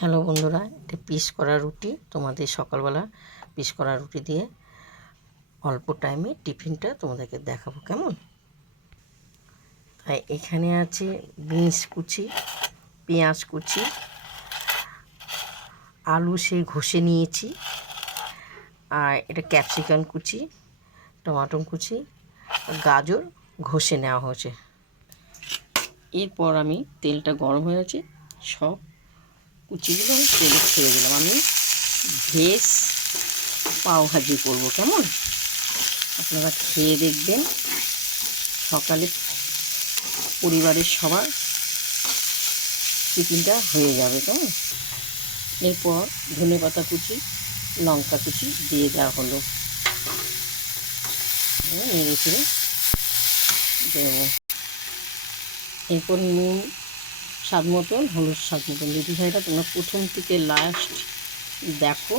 Hello বন্ধুরা, এটা piece করা রুটি। তোমাদের সকালবেলা পিস করা রুটি দিয়ে অল্প টাইমে টিফিনটা তোমাদেরকে দেখাবো কেমন। তাই এখানে আছে বিনস কুচি, পেঁয়াজ কুচি, আলু সেই ঘষে নিয়েছি, আর এটা ক্যাপসিকাম কুচি, টমাটো কুচি, গাজর ঘষে নেওয়া হয়েছে। এরপর আমি তেলটা গরম হয়ে গেছে, সব কুচিগুলো আমি তেলে ছেড়ে দিলাম। আমি ভেজ পাও ভাজি করবো কেমন। আপনারা খেয়ে দেখবেন, সকালে পরিবারের সবার টিফিনটা হয়ে যাবে কেমন। এরপর ধনেপাতা কুচি, লঙ্কা কুচি দিয়ে দেওয়া হলো, নেড়ে চেড়ে দেবো। এরপর নুন স্বাদ মতন, হলুদ স্বাদ মতন। দিদি ভাইরা তোমরা প্রথম থেকে লাস্ট দেখো,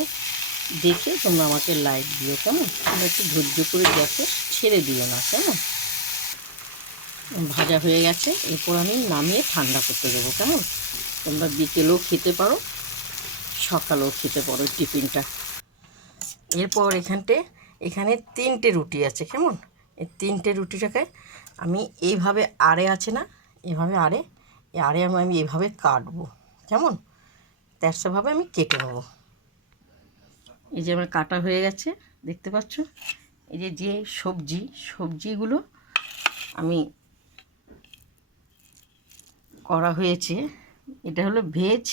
দেখে তোমরা আমাকে লাইক দিও কেমন। তোমরা একটু ধৈর্য করে দেখো, ছেড়ে দিও না কেমন। ভাজা হয়ে গেছে, এরপর আমি নামিয়ে ঠান্ডা করতে দেবো কেমন। তোমরা বিকেলেও খেতে পারো, সকালেও খেতে পারো টিফিনটা। এরপর এখানে 3টে রুটি আছে কেমন। এই 3টে রুটিটাকে আমি এইভাবে আড়ে আছে না, এভাবে আড়ে আমি এইভাবে কাটবো কেমন। তেরসাভাবে আমি কেটে নেবো। এই যে আমার কাটা হয়ে গেছে, দেখতে পাচ্ছ। এই যে সবজিগুলো আমি করা হয়েছে, এটা হলো ভেজ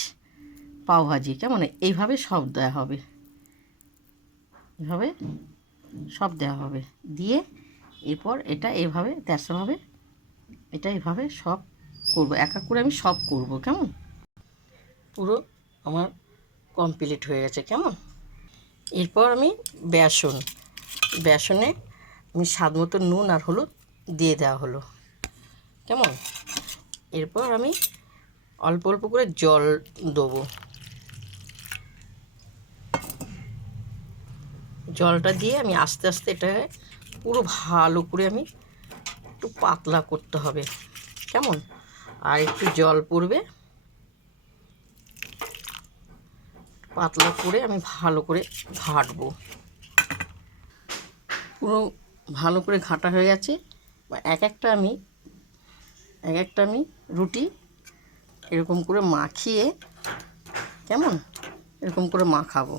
পাওভাজি কেমন। এইভাবে সব দেওয়া হবে, এভাবে সব দেওয়া হবে দিয়ে এরপর এটা এভাবে তেরসাভাবে এটা এভাবে সব করব, এক এক করে আমি সব করব কেমন। পুরো আমার কমপ্লিট হয়ে গেছে কেমন। এরপর আমি বেসনে আমি স্বাদ মতো নুন আর হলুদ দিয়ে দেওয়া হলো কেমন। এরপর আমি অল্প অল্প করে জল দেবো। জলটা দিয়ে আমি আস্তে আস্তে এটা পুরো ভালো করে আমি একটু পাতলা করতে হবে কেমন। আর একটু জল পড়বে, পাতলা করে আমি ভালো করে ঘাঁটবো। পুরো ভালো করে ঘাঁটা হয়ে গেছে। এক একটা আমি রুটি এরকম করে মাখিয়ে কেমন, এরকম করে মাখাবো।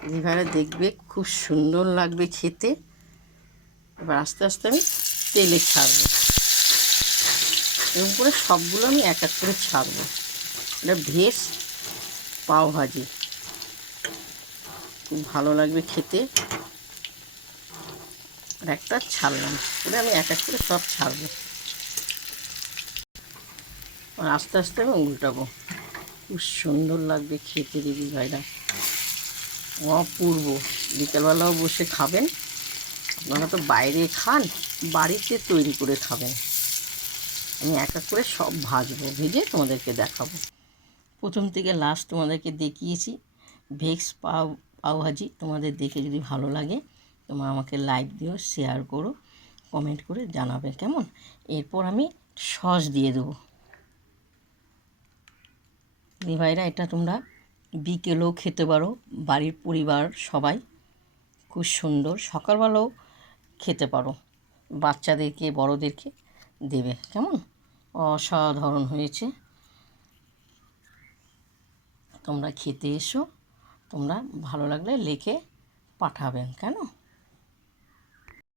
দিদিভাইরা দেখবে খুব সুন্দর লাগবে খেতে। এবার আস্তে আস্তে আমি তেলে ছাড়বো, এরকম করে সবগুলো আমি এক এক করে ছাড়বো। এটা ভেজ পাও ভাজি, খুব ভালো লাগবে খেতে। আর একটা ছাড়লাম করে আমি এক এক করে সব ছাড়বো, আর আস্তে আস্তে আমি উল্টাবো। খুব সুন্দর লাগবে খেতে দিদি ভাইরা, অপূর্ব। বিকেলবেলাও বসে খাবেন, আপনারা তো বাইরে খান, বাড়িতে তৈরি করে খাবেন। আমি এক এক করে সব ভাজবো, ভেজে তোমাদেরকে দেখাবো। প্রথম থেকে লাস্ট তোমাদেরকে দেখিয়েছি ভেজ পাও ভাজি। তোমাদের দেখে যদি ভালো লাগে তোমরা আমাকে লাইক দিও, শেয়ার করো, কমেন্ট করে জানাবে কেমন। এরপর আমি সস দিয়ে দেবো। দিদি ভাইরা এটা তোমরা বিকেলেও খেতে পারো, বাড়ির পরিবার সবাই খুব সুন্দর। সকালবেলাও খেতে পারো, বাচ্চাদেরকে বড়োদেরকে দেবে কেমন। অসাধারণ হয়েছে, তোমরা খেতে এসো। তোমরা ভালো লাগলে লিখে পাঠাবেন কেন।